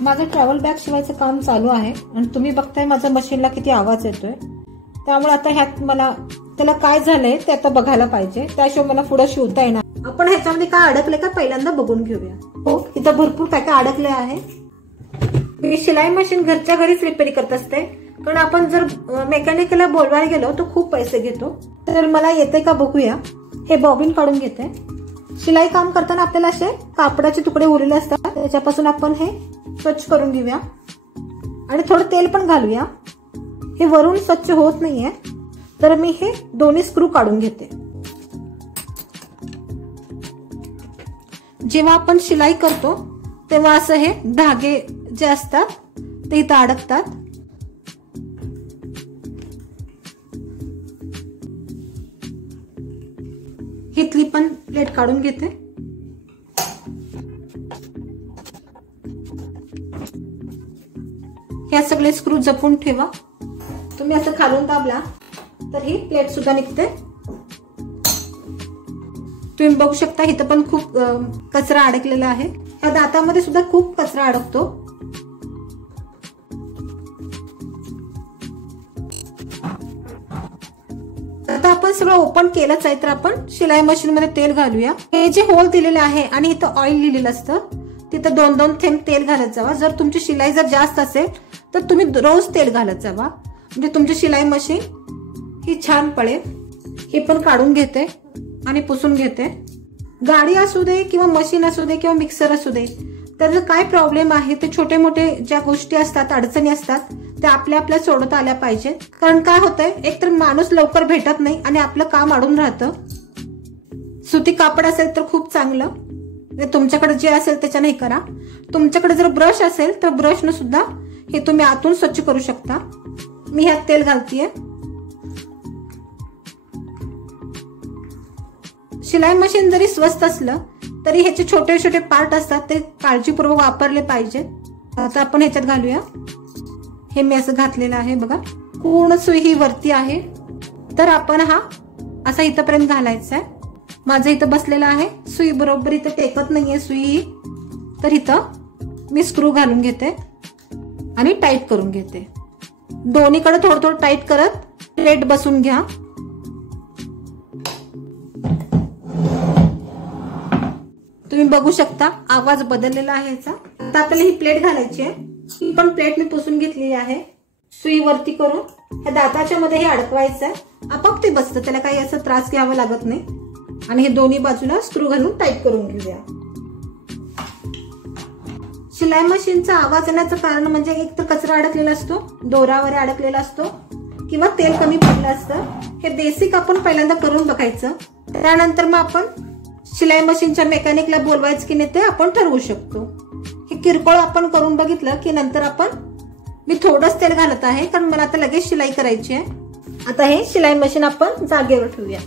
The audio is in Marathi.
माझं ट्रॅव्हल बॅग शिवायचं काम चालू आहे आणि तुम्ही बघताय माझ्या मशीनला किती आवाज येतोय. त्यामुळे आता ह्यात मला त्याला काय झालंय ते आता बघायला पाहिजे, त्याशिवाय मला पुढे शिवता येणार. आपण ह्याच्यामध्ये काय अडकले का पहिल्यांदा बघून घेऊया. हो, इथं भरपूर काय काय अडकले आहे. मी शिलाई मशीन घरच्या घरीच रिपेअर करत असते, कारण आपण जर मेकॅनिकला बोलवायला गेलो तर खूप पैसे घेतो. तर मला येते का बघूया. हे बॉबिन काढून घेते. शिलाई काम करताना आपल्याला असे कापडाचे तुकडे उरलेले असतात, त्याच्यापासून आपण हे स्वच्छ करून घेऊया आणि थोडं तेल पण घालूया. हे वरून स्वच्छ होत नाहीये, तर मी हे दोन्ही स्क्रू काढून घेते. जेव्हा आपण शिलाई करतो तेव्हा असं हे धागे जे असतात ते इथं अडकतात. इथली पण प्लेट काढून घेते. हे सगळे स्क्रू जपून ठेवा. तुम्ही असं खालून दाबला तर ही प्लेट सुद्धा निघते. तुम्ही बघू शकता इथं पण खूप कचरा अडकलेला आहे. या दातामध्ये सुद्धा खूप कचरा अडकतो. आता आपण सगळं ओपन केलंच आहे, तर आपण शिलाई मशीन मध्ये तेल घालूया. हे जे होल दिलेले आहे आणि इथं ऑइल लिहिलेलं असतं, तिथं 2-2 थेंब तेल घालत जावा. जर तुमची शिलाई जर जास्त असेल तर तुम्ही रोज तेल घालत जावा, म्हणजे तुमची शिलाई मशीन ही छान पळेल. हे पण काढून घेते आणि पुसून घेते. गाडी असू दे किंवा मशीन असू दे किंवा मिक्सर असू दे, तर काय प्रॉब्लेम आहे ते छोटे मोठे ज्या गोष्टी असतात, अडचणी असतात, त्या आपल्या सोडवता आल्या पाहिजेत. कारण काय होतंय, एकतर माणूस लवकर भेटत नाही आणि आपलं काम अडून राहतं. सुती कापड असेल तर खूप चांगलं, तुमच्याकडे जे असेल त्याच्याने हे करा. तुमच्याकडे जर ब्रश असेल तर ब्रशनं सुद्धा हे तुम्ही आतून स्वच्छ करू शकता. मी ह्यात तेल घालतीये. शिलाई मशीन जरी स्वस्त असलं तरी ह्याचे छोटे छोटे पार्ट असतात, ते काळजीपूर्वक वापरले पाहिजे. आता आपण ह्याच्यात घालूया. हे मी असं घातलेलं आहे बघा. पूर्ण सुई ही वरती आहे, तर आपण हा असा इथपर्यंत घालायचा आहे. माझं इथं बसलेलं आहे. सुई बरोबर इथं टेकत नाहीये सुई, तर इथं मी स्क्रू घालून घेते आणि टाईट करून घेते. दोन्हीकडे थोडं थोडं टाईट करत प्लेट बसून घ्या. तुम्ही बघू शकता आवाज बदललेला आहे याचा. आता आपल्याला ही प्लेट घालायची आहे. ही पण प्लेट मी पुसून घेतलेली आहे. सुई वरती करून ह्या दाताच्या मध्ये हे अडकवायचं आहे. आपोआप ते बसतं, त्याला काही असं त्रास घ्यावा लागत नाही. आणि हे दोन्ही बाजूला स्क्रू घालून टाईट करून घेऊया. शिलाई मशीनचा आवाज येण्याचं कारण म्हणजे एक तर कचरा अडकलेला असतो, दोरावर अडकलेला असतो, किंवा तेल कमी पडलं असतं. हे बेसिक आपण पहिल्यांदा करून बघायचं. त्यानंतर मग आपण शिलाई मशीनच्या मेकॅनिकला बोलवायचं की नाही ते आपण ठरवू शकतो. हे किरकोळ आपण करून बघितलं की नंतर मी थोडंच तेल घालत आहे, कारण मला आता लगेच शिलाई करायची आहे. आता हे शिलाई मशीन आपण जागेवर ठेवूया.